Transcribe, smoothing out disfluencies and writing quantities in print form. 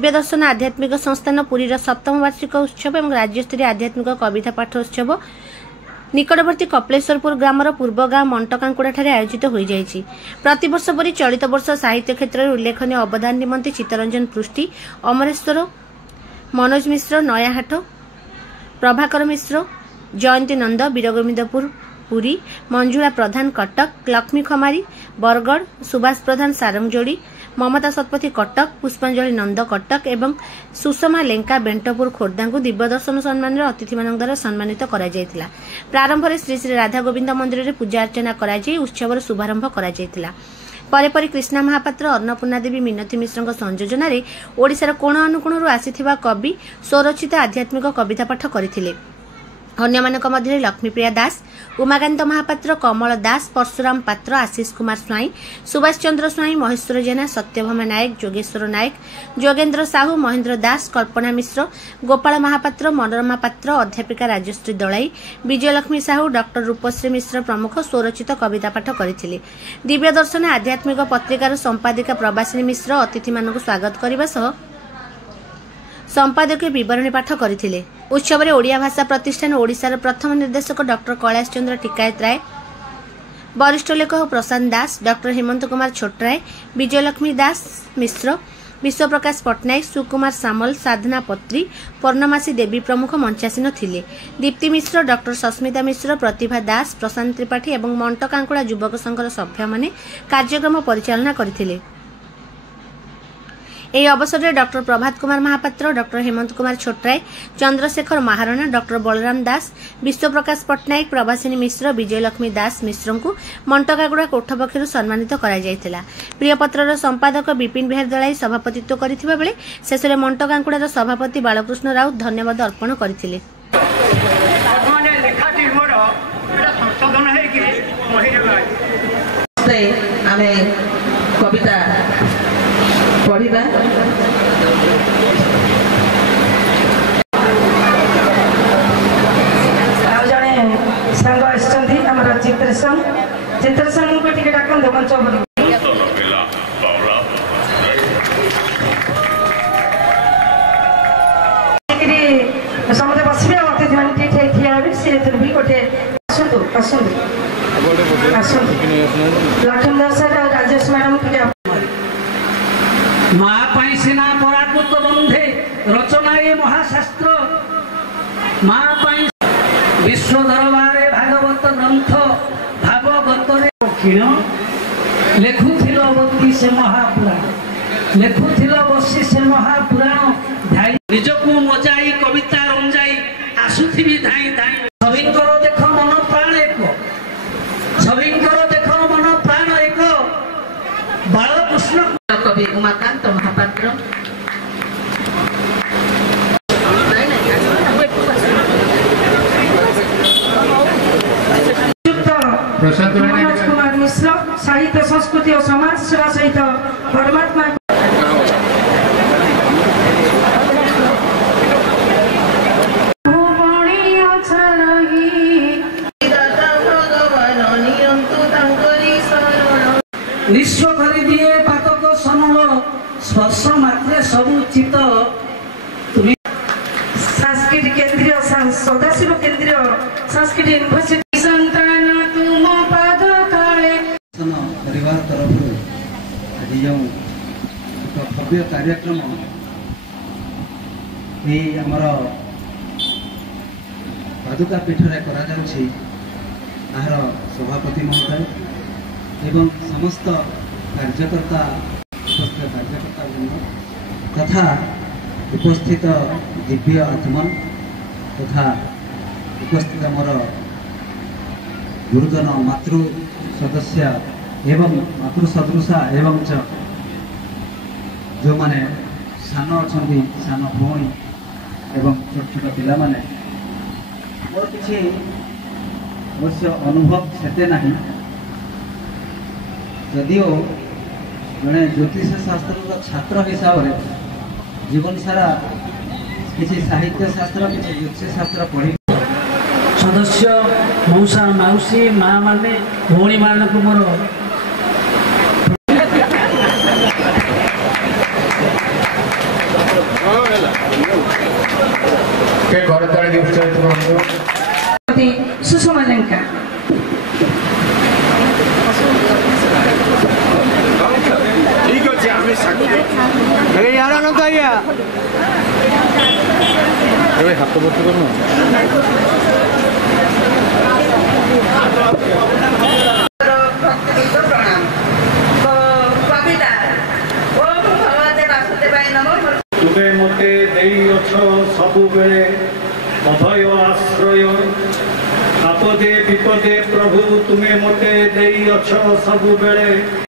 दिव्य दर्शन आध्यात्मिक संस्थान पुरीर 7म वार्षिक उत्सव और राज्यस्तरीय आध्यात्मिक कविता पाठ उत्सव निकटवर्ती कपिलेश्वरपुर ग्रामर पूर्व गाँ मंटकांकुड़ा आयोजित हो जाएगी। प्रतिवर्ष परी चलित वर्ष साहित्य क्षेत्र में उल्लेखनीय अवदान निमंते चित्तरंजन पृष्टि, अमरेश्वर, मनोज मिश्र नयाहाट, प्रभाकर मिश्र, जयंती नंद वीरगोविंदपुर पुरी, मंजुला प्रधान कटक, लक्ष्मी खमारी बरगढ़, सुभाष प्रधान सारंगजोड़ी, ममता शतपथी कटक, पुष्पांजलि नंद कटक एवं सुषमा लेंका बेंटपुर खोर्धा को दिव्य दर्शन सम्मान अतिथि मान द्वारा सम्मानित करा जायतिला। प्रारंभ में श्री श्री राधा गोविंद मंदिर में पूजा अर्चना करा जाय उत्सव शुभारंभ करा जायतिला। परे परे कृष्णा महापात्र, अन्नपूर्णा देवी, मिनती मिश्र संयोजन में ओडिशार कोण अनुकोणरू आसिथिबा कवि स्वरचित आध्यात्मिक कविता पाठ करथिले। अन्यमानक मध्य लक्ष्मीप्रिया दास, उमाकांत महापात्र, कमल दास, परशुराम पात्र, आशीष कुमार स्वाई, सुभाष चंद्र स्वाई, महेश्वर जेना, सत्यभामा नायक, जोगेश्वर नायक, जोगेन्द्र साहू, महेन्द्र दास, कल्पना मिश्र, गोपाल महापात्र, मनोरमा पात्र, अध्यापिका राजश्री दलाई, विजयलक्ष्मी साहू, डॉक्टर रूपश्री मिश्र प्रमुख स्वरचित कविता पाठ करथिले। दिव्य दर्शन आध्यात्मिक पत्रिकार संपादिका प्रवासिनी मिश्र अतिथि मानक स्वागत करने सह संपादकीय विवरणी पाठ करथिले। उत्सव में ओडिया भाषा प्रतिष्ठान ओडिशार प्रथम निर्देशक डॉक्टर कैलाश चंद्र टिकायत राय, वरिष्ठ लेखक प्रशांत दास, डॉक्टर हेमंत कुमार छोटराय, विजयलक्ष्मी दास मिश्र, विश्वप्रकाश पट्टनायक, सुकुमार सामल, साधना पत्री, पर्णमासी देवी प्रमुख मंचासीन थिले। दीप्ति मिश्र, डॉक्टर सस्मिता मिश्र, प्रतिभा दास, प्रशांत त्रिपाठी और मंटकांकुड़ा युवक संघर सभ्य माने कार्यक्रम परिचालना करथिले। এই অবসরে ডক্টর প্রভাত কুমার মহাপাত্র, ডক্টর হেমন্ত কুমার ছোটরায়, চন্দ্রশেখর মহারণা, ডক্টর বলরাম দাস, বিশ্বপ্রকাশ পট্টনায়ক, প্রভাসিনী মিশ্র, বিজয়লক্ষ্মী দাস মিশ্রଙ୍କୁ মন্টকাগুড়া কোঠ পক্ষରୁ ସମ୍ମାନିତ କରାଯାଇଥିଲା। ପ୍ରିୟପତ୍ରର ସମ୍ପାଦକ ବିପିନ ବିହାର ଦଳାଇ ସଭାପତିତ୍ୱ କରିଥିବା ବେଳେ ଶେଷରେ ମଣ୍ଟକାଙ୍କୁଡ଼ାର ସଭାପତି ବାଳକୃଷ୍ଣ ରାଉତ ଧନ୍ୟବାଦ ଅର୍ପଣ କରିଥିଲେ। ଆମେ କବିତା पढ़ा जड़े सांग आम चित्रेशन को टिके डाकन मंच समझे बसबे अतिथि मान ठिया सी भी गोटे आसतु आसतु आसतु लक्ष्मीधर सर राजेश मैडम माँ पाई सेना पराकृत बंधे रचना ये महाशास्त्र माँ पाई विश्व दरबारे भागवत ग्रंथ भागवत क्षीण लेखुथिल बती से महापुराण लेखुथिल बसी से महापुराण धाई निजकू मजाई कविता रंजाई आसुथिबी धाई धाई सभिंकर देख मन प्राण एक सभिंकर देख मन प्राण एक बालकृष्ण कवि उमाकांत महापात्र मनोज कुमार मिश्र साहित्य संस्कृति और समाज सेवा सहित परमात्मा निश्व कर दिए पातक सनल स्पर्श मात्रे सबु चित संस्कृत केंद्रीय सदाशिव केंद्रीय संस्कृत यूनिवर्सिटी संतान तुम पद तले परिवार तरफ आज जो भव्य कार्यक्रम आमर पादुका पीठ में कर सभापति महोदय एवं समस्त कार्यकर्ता तथा उपस्थित दिव्य आत्मा तथा उपस्थित मोर गुरुजन मातृ सदस्य एवं मातृ सदृशा एवं जो माने सान अच्छा सान भौणी एवं छोट छोट पिला माने मोर किसी अवश्य अनुभव सेते नहीं जदिओ जड़े ज्योतिष शास्त्र छात्र हिसाब से जीवन सारा किसी साहित्य शास्त्र किसी ज्योतिष शास्त्र पढ़ी सदस्य मौसा मौसी माँ माने भौणी मान को मोर के घर तले उत्साहित करନ୍ତୁ सुषमा लेंका ठीक अछि आमे अरे यार आनंद आइया अरे हाथ बर्ती करनो तुमे मते देई अछ सबु बेले अभय आश्रय आपदे विपदे प्रभु तुमे मते देई अछ सबु बेले